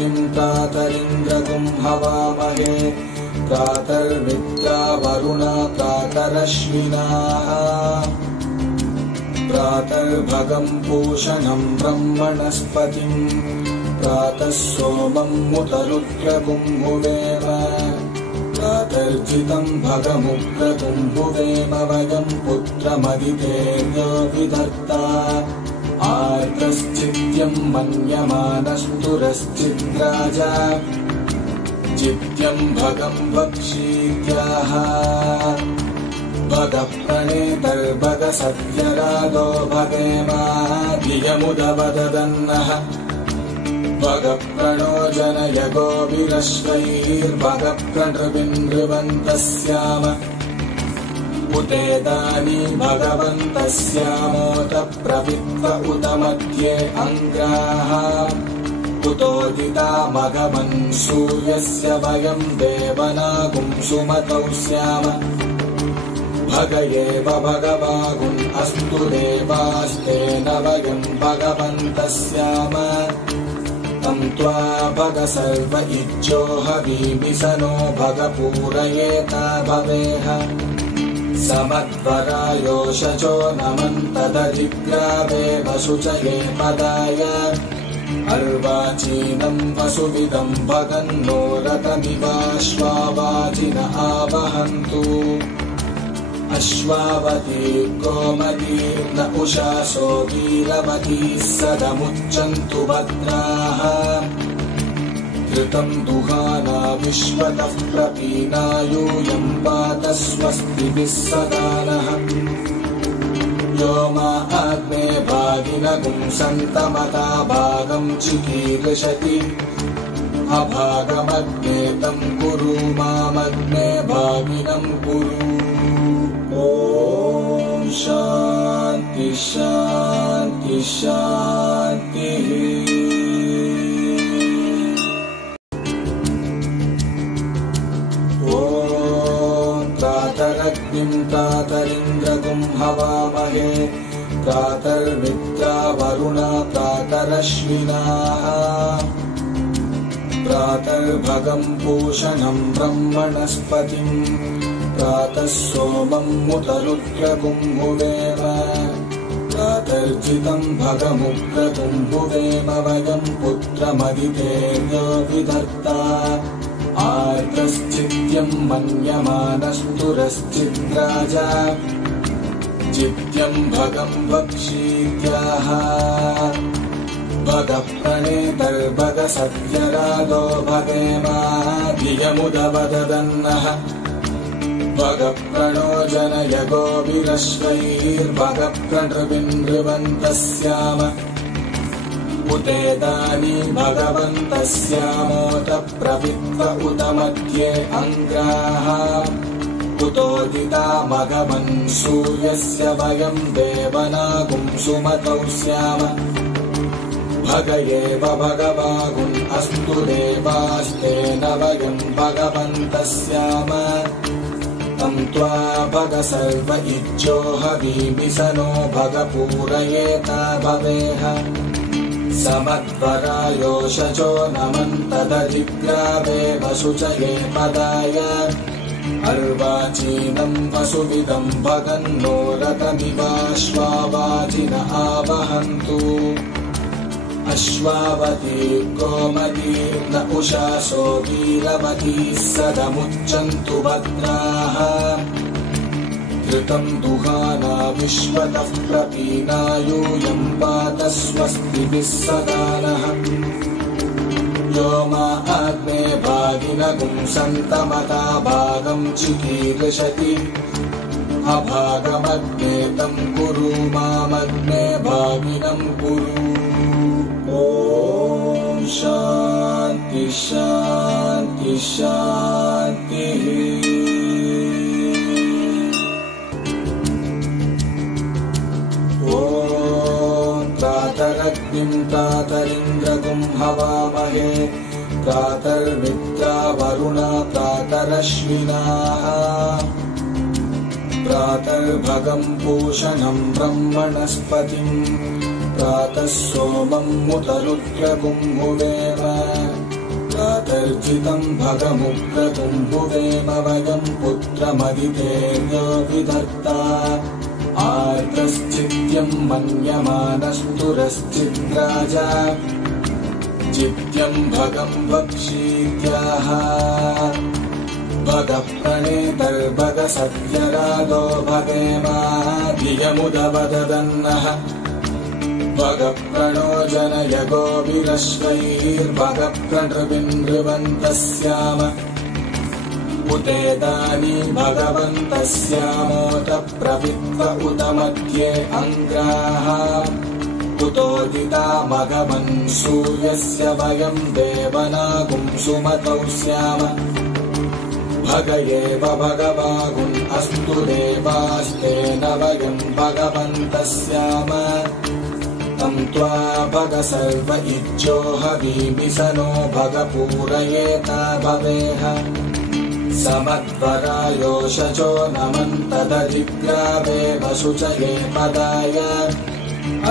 प्रातरग्निं प्रातरिन्द्रगुं हवामहे प्रातर्मित्रा वरुणा प्रातरश्विनाः प्रातर्भगं पूषणं ब्रह्मणस्पतिं प्रातः सोमं मुतरुद्रगुं हुवेम प्रातर्जितं भगमुग्रगुं हुवेम वयं पुत्रमदितेर्यो विधत्ता आर्तश्चित्यं मन्यमानस्तुरश्चिद्राजा चित्यं भगं भक्षीत्याह भगः प्रणेतर्भग सत्यरादो भगेमाधियमुदवदन्नः भगः प्रणो जनयगो विरश्वैर्भगः प्रणृविन्नृवन्तः स्याम उतेदानी भगवन्तः स्यामोत प्रवित्व उत मध्ये अङ्ग्राः उतोदिता मघवन् सूर्यस्य वयं देवनागुं सुमतौ स्याम भग एव भगवागुन् अस्तु देवास्तेन वयं भगवन्तः स्याम तं त्वा भग सर्व इज्जो हवीमि स नो भग पूरयेता भवेह समद्वरायोषचो नमन्तदधिग्रावे वसुचये पदाय अर्वाचीनं वसुविदं भगन्नो रतमिवाश्वावाचिन आवहन्तु अश्वावती गोमतीर्न उषासो वीरवतीः सदमुच्चन्तु भद्राः घृतं दुहाना विश्वतः प्रपीना यूयं पात स्वस्तिभिः सदा नः यो मा आग्ने भागिनगुं सन्तमता भागं चिकीर्षति अभागमग्ने तं कुरु मामग्ने भागिनं कुरु ॐ शान्ति शान्ति शान्तिः प्रातरग्निं प्रातरिन्द्रगुं हवामहे प्रातर्मित्रा वरुणा प्रातरश्विनाः प्रातर्भगं पूषणं ब्रह्मणस्पतिं प्रातः सोमं मुतरुद्रगुं हुवेम प्रातर्जितं भगमुग्रगुं हुवेम वयं पुत्रमदितेर्यो विधत्ता आर्तश्चित्यं मन्यमानस्तुरश्चिद्राजा चित्यं भगं भक्षीत्याह भगः प्रणेतर्भग सत्यरादो भगेमाधियमुदवदन्नः भगः प्रणो जनयगो विरश्वैर्भगः प्रणृविन्नृवन्तः स्याम उतेदानी भगवन्तः स्यामोत प्रवित्व उत मध्ये अङ्ग्राः उतोदिता मघवन् सूर्यस्य वयं देवनागुं सुमतौ स्याम भग एव भगवागुन् अस्तु देवास्तेन वयं भगवन्तः स्याम तं त्वा भग सर्व इज्जो हवीमि स नो भग पूरयेता भवेह समद्वरायोषचो नमन्तदधिग्रावे वसुचये पदाय अर्वाचीनं वसुविदं भगन्नो रतमिवाश्वावाचिन आवहन्तु अश्वावती गोमतीर्न उषासो वीरवतीः सदमुच्चन्तु भद्राः घृतं दुहाना विश्वतः प्रपीना यूयं पात स्वस्तिभिः सदा नः यो मा आग्ने भागिनगुं सन्तमता भागं चिकीर्षति अभागमग्ने तं कुरु मामग्ने भागिनं कुरु ॐ शान्ति शान्ति शान्तिः प्रातरग्निं प्रातरिन्द्रगुं हवामहे प्रातर्मित्रा वरुणा प्रातरश्विनाः प्रातर्भगं पूषणं ब्रह्मणस्पतिं प्रातः सोमं मुतरुद्रगुं हुवेम प्रातर्जितं भगमुक्रतुं भुवेम वयं पुत्रमदितेर्यो विधत्ता आर्तश्चित्यं मन्यमानस्तुरश्चिद्राजा चित्यं भगं वक्ष्यीत्याह भगः प्रणेतर्भगसत्यरादो भगेमाधियमुदवदन्नः भगः प्रणो जनयगो विरश्वैर्भगः प्रणृविन्नृवन्तः स्याम उतेदानी भगवन्तः स्यामोत प्रवित्व उत मध्ये अङ्ग्राः उतोदिता भगवन् सूर्यस्य वयं देवनागुं सुमतौ स्याम भग एव भगवागुन् अस्तु देवास्तेन वयं भगवन्तः स्याम तं त्वा भग सर्व इच्छो हवीमिसनो भग पूरयेत भवेह समध्वरायोषचो नमन्तदधिग्रावे वसुचये पदाय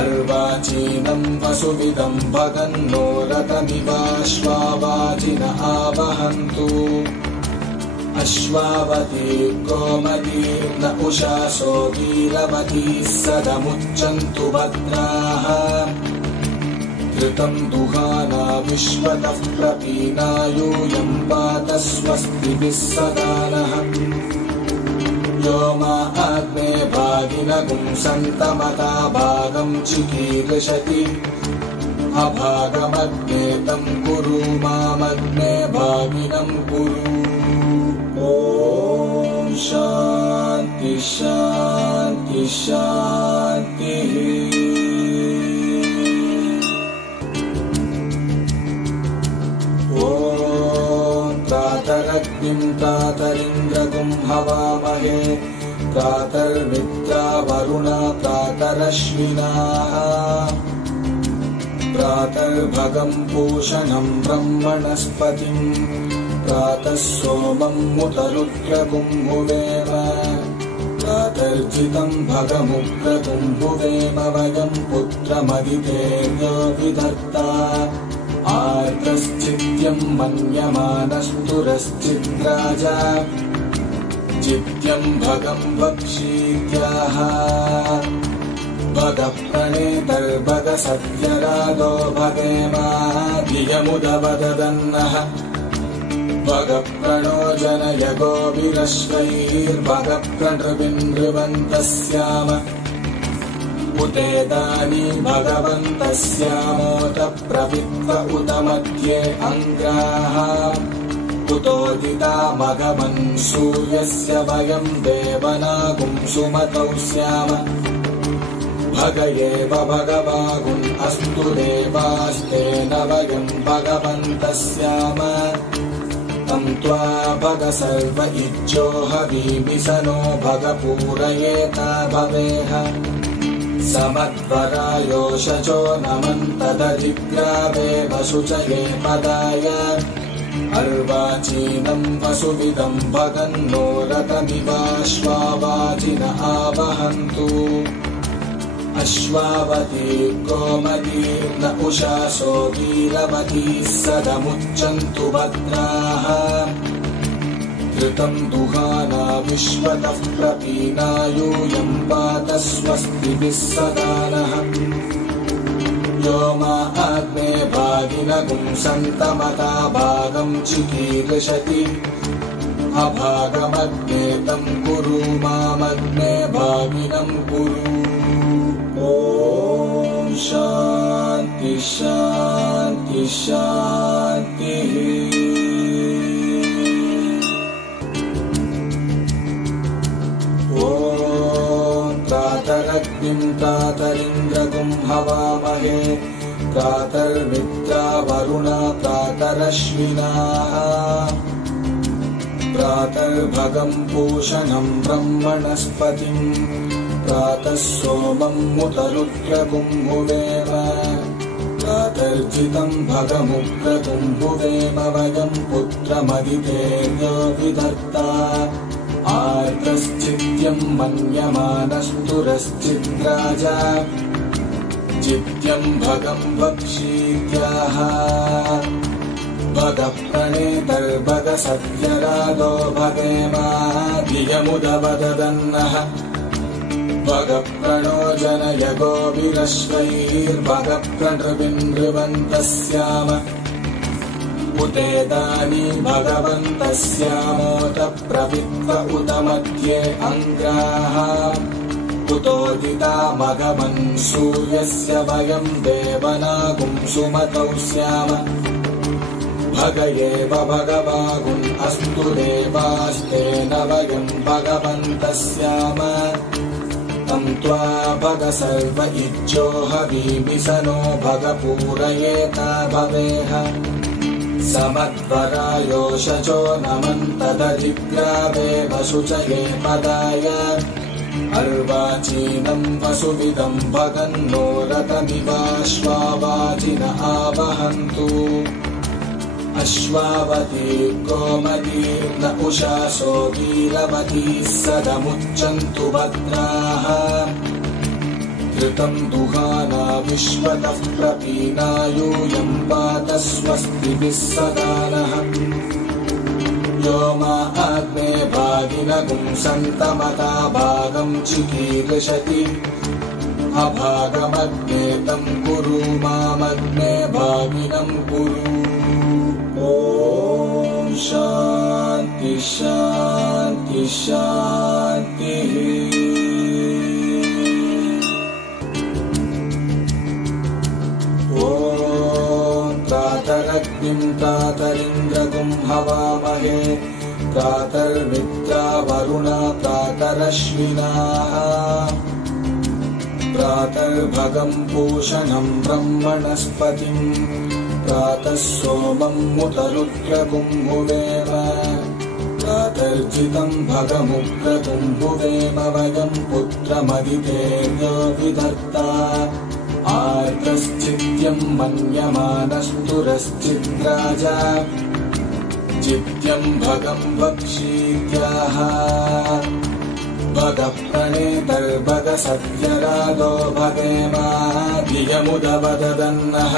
अर्वाचीनं वसुविदं भगन्नो रथमिवाश्वावाचिन आवहन्तु अश्वावती गोमती न उषासो वीरवती सदमुच्चन्तु भद्राः घृतं दुहाना विश्वतः प्रपीना यूयं पात स्वस्तिभिः सदा नः यो मा आग्ने भागिनगुं सन्तमता भागं चिकीर्षति अभागमग्ने तं कुरु मामग्ने भागिनं कुरु ॐ शान्ति शान्ति शान्तिः ॐ प्रातरग्निं प्रातरिन्द्रगुं हवामहे प्रातर्मित्रा वरुणा प्रातरश्विनाः प्रातर्भगं पूषणं ब्रह्मणस्पतिं प्रातः सोमं मुतरुद्रगुं भुवेम प्रातर्जितं भगमुक्रतुं भुवेम वयं पुत्रमदितेर्यो विधत्ता आर्तश्चित्यं मन्यमानस्तुरश्चिद्राजा चित्यं भगं वक्ष्यीत्याह भगः प्रणेतर्भगसत्यरादो भगेमाधियमुदवदन्नः भगः प्रणो जनयगो विरश्वैर्भगः प्रणृविन्नृवन्तः स्याम उतेदानी भगवन्तः स्यामोत प्रवित्व उत मध्ये अङ्ग्राः उतोदिता भगवन् सूर्यस्य वयं देवनागुं सुमतौ स्याम भग एव भगवागुन् अस्तु देवास्तेन वयं भगवन्तः स्याम तं त्वा भग सर्व इच्छो हवीमिसनो भग पूरयेत भवेह समध्वरायोषचो नमन्तदधिग्रावे वसुचये पदाय अर्वाचीनं वसुविदं भगन्नो रथमिवाश्वावाचिन आवहन्तु अश्वावती गोमती न उषासो वीरवती सदमुच्चन्तु भद्राः घृतं दुहाना विश्वतः प्रपीना यूयं पात स्वस्तिभिः सदा नः यो मा आग्ने भागिनगुं सन्तमता भागं चिकीर्षति अभागमग्ने तं कुरु मामग्ने भागिनं कुरु ॐ शान्ति शान्ति शान्तिः ॐ प्रातरग्निं प्रातरिन्द्रगुं हवामहे प्रातर्मित्रा वरुणा प्रातरश्विनाः प्रातर्भगं पूषणं ब्रह्मणस्पतिं प्रातः सोमं मुतरुद्रगुं भुवेम प्रातर्जितं भगमुक्रतुं भुवेम वयं पुत्रमदितेर्यो विधत्ता आर्तश्चित्यं मन्यमानस्तुरश्चिद्राजा चित्यं भगं वक्ष्यीत्याह भगः प्रणेतर्भग सत्यरादो भगेमाधियमुदवदन्नः भगः प्रणो जनय गोभिरश्वैर्भगः प्रणृविन्नृवन्तः स्याम उतेदानी भगवन्तः स्यामोत प्रवित्व उत मध्ये अङ्ग्राः उतोदिता भगवन् सूर्यस्य वयं देवनागुं सुमतौ स्याम भग एव भगवागुन् अस्तु देवास्तेन वयं भगवन्तः स्याम तं त्वा भग सर्व इच्छो हवीमिसनो भग पूरयेता भवेह समध्वरायोषचो नमन्तदधिग्रावे वशुचये पदाय अर्वाचीनं वसुविदं भगन्नो रथमिवाश्वावाचिन आवहन्तु अश्वावती गोमतीर्न उषासो वीरवतीः सदमुच्चन्तु भद्राः घृतं दुहाना विश्वतः प्रपीना यूयं पात स्वस्तिभिः सदा नः यो मा आग्ने भागिनगुं सन्तमता भागं चिकीर्षति अभागमग्ने तं कुरु मामग्ने भागिनं कुरु ॐ शान्ति शान्ति शान्तिः प्रातरग्निं प्रातरिन्द्रगुं हवामहे प्रातर्मित्रा वरुणा प्रातरश्विनाः प्रातर्भगं पूषणं ब्रह्मणस्पतिं प्रातः सोमं मुतरुद्रगुं भुवेम प्रातर्जितं भगमुग्रगुं भुवेम वयं पुत्रमदितेर्यो विधत्ता आर्तश्चित्यं मन्यमानस्तुरश्चिद्राजा चित्यं भगं वक्षीत्याः भगः प्रणेतर्भग सत्यरादो भगेमाधियमुदवदन्नः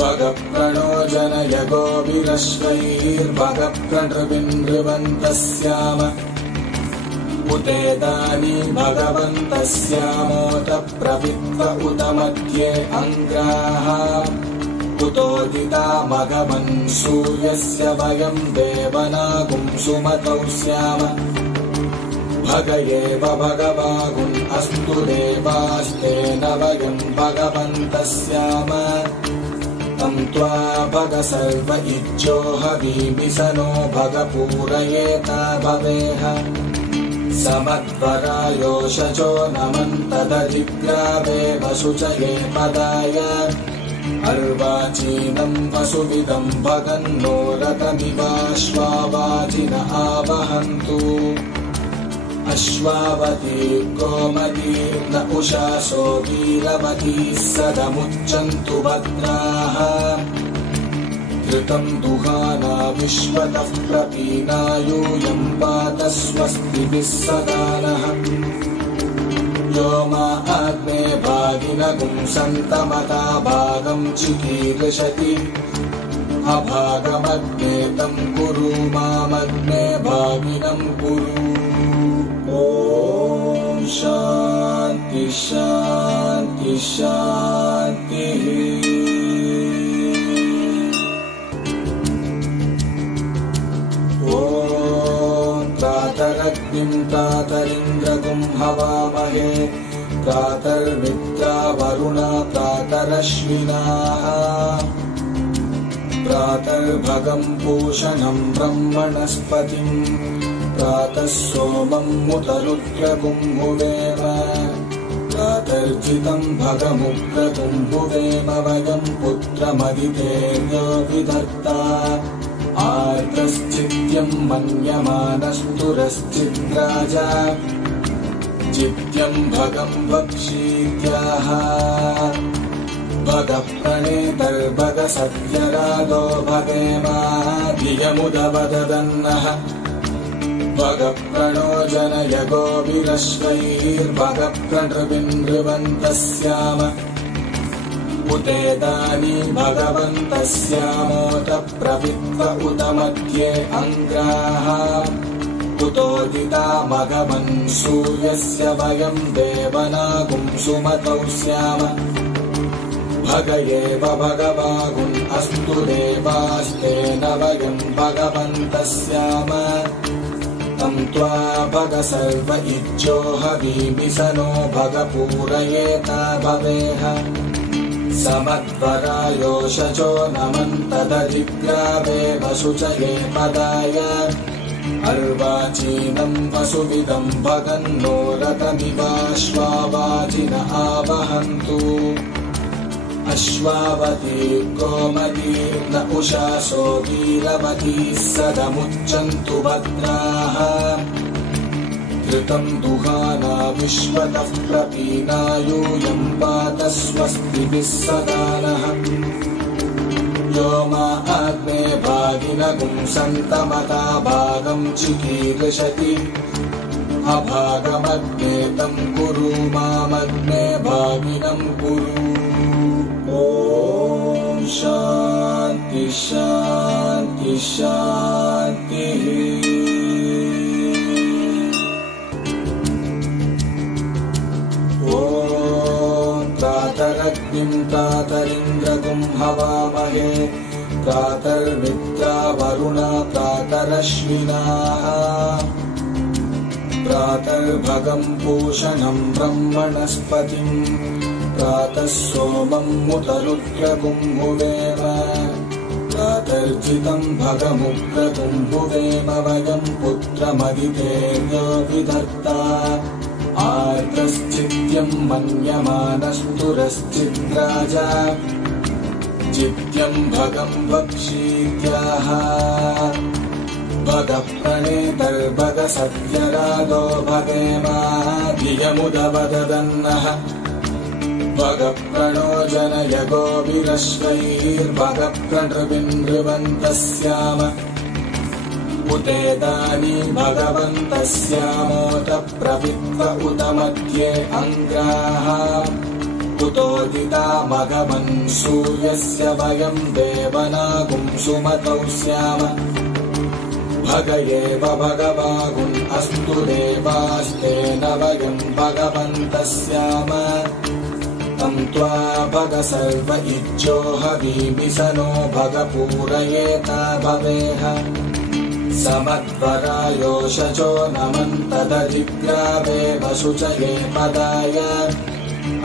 भगः प्रणो जनय गोभिरश्वैर्भगः प्रणृविन्नृवन्तः स्याम उतेदानी भगवन्तः स्यामोत प्रवित्व उत मध्ये अङ्ग्राः उतोदिता भगवन् सूर्यस्य वयं देवनागुं सुमतौ स्याम भग एव भगवागुन् अस्तु देवास्तेन वयं भगवन्तः स्याम तं त्वा भग सर्व इच्छो हवीमिसनो भग पूरयेता भवेह समध्वरायोषचो नमन्तदधिग्रावे वशुचये पदाय अर्वाचीनं वसुविदं भगन्नो रथमिवाश्वावाचिन आवहन्तु अश्वावती गोमतीर्न उषासो वीरवतीः सदमुच्चन्तु भद्राः घृतं दुहाना विश्वतः प्रपीना यूयं पात स्वस्तिभिः सदा नः यो मा आग्ने भागिनगुं सन्तमता भागं चिकीर्षति अभागमग्ने तं कुरु मामग्ने भागिनं कुरु ॐ शान्ति शान्ति शान्तिः प्रातरग्निं प्रातरिन्द्रगुं हवामहे प्रातर्मित्रा वरुणा प्रातरश्विनाः प्रातर्भगं पूषणं ब्रह्मणस्पतिं प्रातः सोमं मुतरुद्रगुं भुवेम प्रातर्जितं भगमुग्रगुं भुवेम वयं पुत्रमदितेर्यो विधत्ता आर्तश्चित्यं मन्यमानस्तुरश्चिद्राजा चित्यं भगं वक्षीत्याः भगः प्रणेतर्भग सत्यरादो भगेमाधियमुदवदन्नः भगः प्रणो जनय गोभिरश्वैर्भगः प्रणृविन्नृवन्तः स्याम उतेदानी भगवन्तः स्यामोत प्रवित्व उत मध्ये अङ्ग्राः उतोदिता भगवन् सूर्यस्य वयं देवनागुं सुमतौ स्याम भग एव भगवागुन् अस्तु देवास्तेन वयं भगवन्तः स्याम तं त्वा भग सर्व इच्छो हवीमिसनो भग पूरयेत भवेह समध्वरायोषचो नमन्तदधिग्रावे वसुचये पदाय अर्वाचीनं वसुविदं भगन्नो रथमिवाश्वावाचिन आवहन्तु अश्वावती गोमती न उषासो वीरवती सदमुच्चन्तु भद्राः घृतं दुहाना विश्वतः प्रपीना यूयं पात स्वस्तिभिः सदा नः यो मा आग्ने भागिनगुं सन्तमता भागं चिकीर्षति अभागमग्ने तं कुरु मामग्ने भागिनं कुरु ॐ शान्ति शान्ति शान्तिः प्रातरग्निं प्रातरिन्द्रगुं हवामहे प्रातर्मित्रा वरुणा प्रातरश्विनाः प्रातर्भगं पूषणं ब्रह्मणस्पतिं प्रातः सोमं मुतरुद्रगुं भुवेम प्रातर्जितं भगमुग्रगुं भुवेम वयं पुत्रमदितेर्यो विधत्ता आर्तश्चित्यं मन्यमानस्तुरश्चिद्राजा चित्यं भगं वक्षीत्याह भग प्रणेतर्भग सत्यरागो भगेमाधियमुदवदन्नः भग प्रणो जनय गोभिरश्वैर्भग प्रणृविन्नृवन्तः स्याम उतेदानी भगवन्तः स्यामोत प्रवित्व उत मध्ये अङ्ग्राः उतोदिता भगवन् सूर्यस्य वयं देवनागुं सुमतौ स्याम भग एव भगवागुन् अस्तु देवास्तेन वयं भगवन्तः स्याम तं त्वा भग सर्व इच्छो हवीमिसनो भग पूरयेत भवेह समध्वरायोषचो नमन्तदधिग्रावे वसुचये पदाय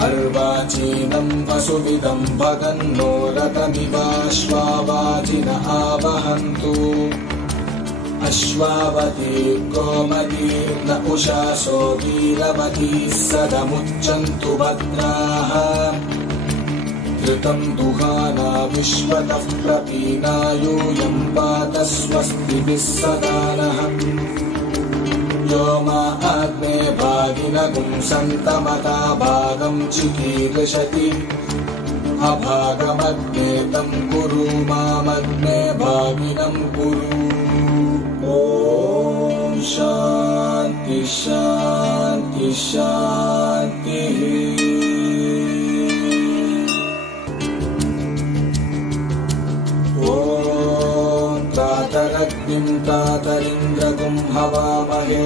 अर्वाचीनं वसुविदं भगन्नो रथमिवाश्वावाचिन आवहन्तु अश्वावती गोमती न उषासो वीरवती सदमुच्चन्तु भद्राः घृतं दुहाना विश्वतः प्रपीना यूयं पात स्वस्तिभिः सदा नः यो मा आग्ने भागिनगुं सन्तमता भागं चिकीर्षति अभागमग्ने तं कुरु मामग्ने भागिनं कुरु ॐ शान्ति शान्ति शान्तिः प्रातरग्निं प्रातरिन्द्रगुं हवामहे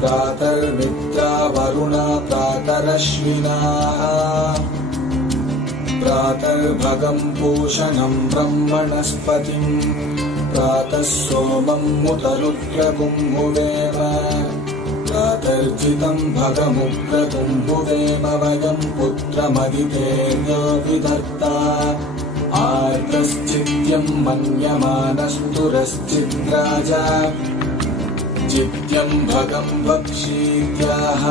प्रातर्मित्रा वरुणा प्रातरश्विनाः प्रातर्भगं पूषणं ब्रह्मणस्पतिं प्रातः सोमं मुतरुद्रगुं भुवेम प्रातर्जितं भगमुग्रगुं भुवेम वयं पुत्रमदितेर्यो विधत्ता आर्तश्चित्यं मन्यमानस्तुरश्चिद्राजा चित्यं भगं वक्षीत्याह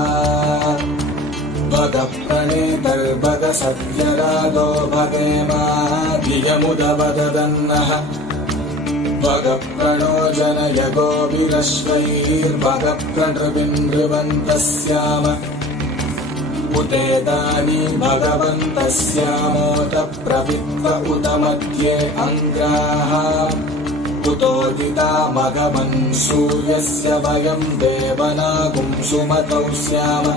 भग प्रणेतर्भग सत्यरागो भगेमाधियमुदवदन्नः भग प्रणो जनय गोभिरश्वैर्भग प्रणृविन्नृवन्तः स्याम उतेदानी भगवन्तः स्यामोत प्रवित्व उत मध्ये अङ्ग्राः उतोदिता भगवन् सूर्यस्य वयं देवनागुं सुमतौ स्याम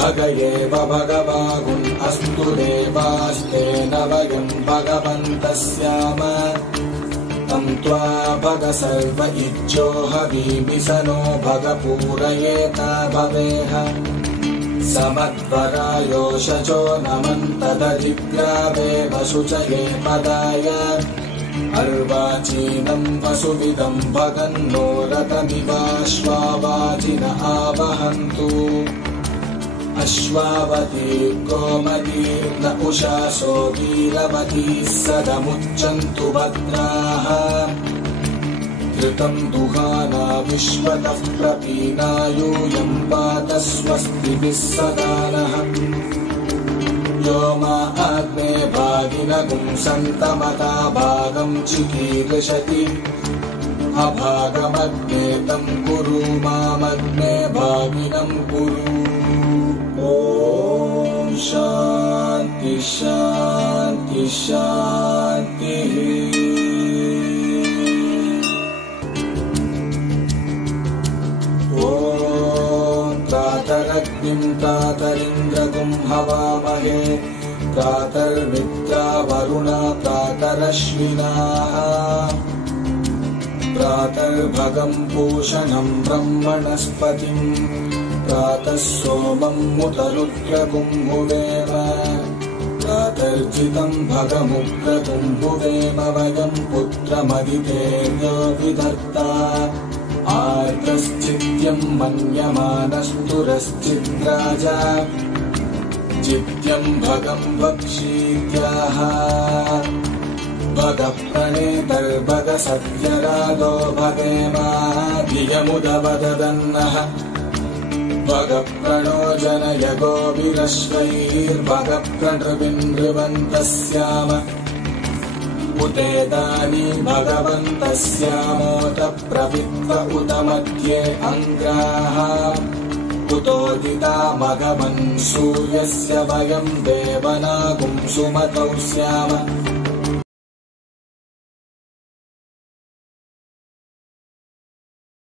भग एव भगवागुन् अस्तु देवास्तेन वयं भगवन्तः स्याम तं त्वा भग सर्व इज्जो हवीमिसनो भग पूरयेत भवेह समध्वरायोषचो नमन्तदधिग्रावे वशुचये पदाय अर्वाचीनं वसुविदं भगन्नो रथमिवाश्वावाचिन आवहन्तु अश्वावती गोमतीर्न उषासो वीरवतीः सदमुच्चन्तु भद्राः घृतं दुहाना विश्वतः प्रपीना यूयं पात स्वस्तिभिः सदा नः यो मा आग्ने भागिनगुं सन्तमता भागं चिकीर्षति अभागमग्ने तं कुरु मामग्ने भागिनं कुरु ॐ शान्ति शान्ति शान्तिः प्रातरग्निं प्रातरिन्द्रगुं हवामहे प्रातर्मित्रा वरुणा प्रातरश्विनाः प्रातर्भगं पूषणं ब्रह्मणस्पतिं प्रातः सोमं मुतरुद्रकुम्भुवेम प्रातर्जितं भगमुग्रकुम्भुवेम वयं पुत्रमदितेर्यो विधत्ता आर्तश्चित्यं मन्यमानस्तुरश्चिद्राजा चित्यं भगं वक्षीत्याह भग प्रणेतर्भग सत्यरागो भगेमाधियमुदवदन्नः भग प्रणो जनय गोभिरश्वैर्भग प्रणृविन्नृवन्तः स्याम उतेदानी भगवन्तः स्यामोत प्रवित्व उत मध्ये अङ्ग्राः उतोदिता मघवन् सूर्यस्य वयं देवनागुं सुमतौ स्याम